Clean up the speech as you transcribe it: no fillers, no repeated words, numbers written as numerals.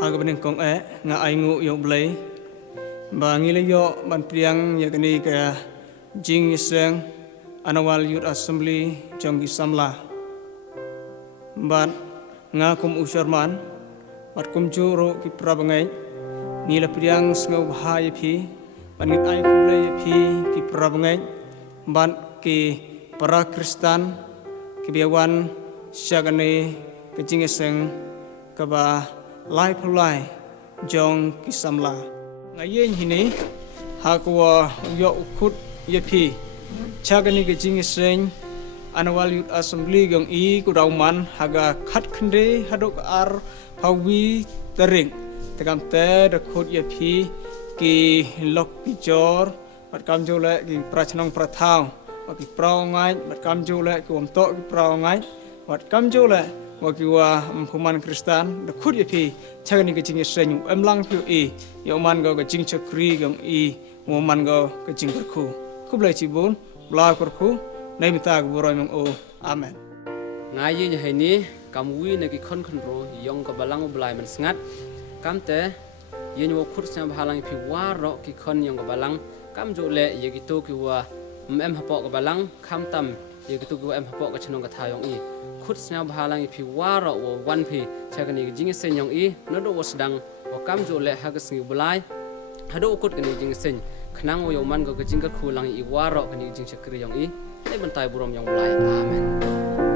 haga bening kong nga aingu yo blay ba ngile yo ban priang ya kani ka jing iseng anawal youth assembly jonggi samla ban nga kum usharman bat kum juro ki prabangai ngile priang sngo bahai phi ban ngit ai kublay phi ki prabangai ban ki para kristan ki biawan syagane ke jing iseng ka ba lai pulai jong kisamla ngayen hini hakwa yo ukut yepi chagani ke jing iseng anawal youth assembly gong I kudauman haga khat khande hadok ar pawi tering tegam te de khut yepi ki lok ki jor bat kam jole ki prachnong prathau ki prawngai bat kam jole ki omto ki prawngai bat kam jole wakiwa phuman kristan de khut yepi chagani ke jing iseng emlang phu I yoman go ke jing chakri gong I woman go ke jing kurku kublai chibun bla kurku nei mita boroi mong o amen ngai ye hai ni kamwi ne ki khon khon ro yong ka balang blai man sngat kamte ye nyo khut sam halang phi waro ki khon yong ka balang kam jo le ye ki to ki wa em hapo ka balang kham tam ye ki to ki em hapo ka chnong ka tha yong I khut sam halang phi waro wo wan phi chagani ki jing sen yong I no do wasdang wa kam jo le ha ka singi blai hado ukut ka ni jing sen khnang wo yoman go ka jing ka khu lang I waro ka ni jing chakri yong I nei ban tai burom yong blai amen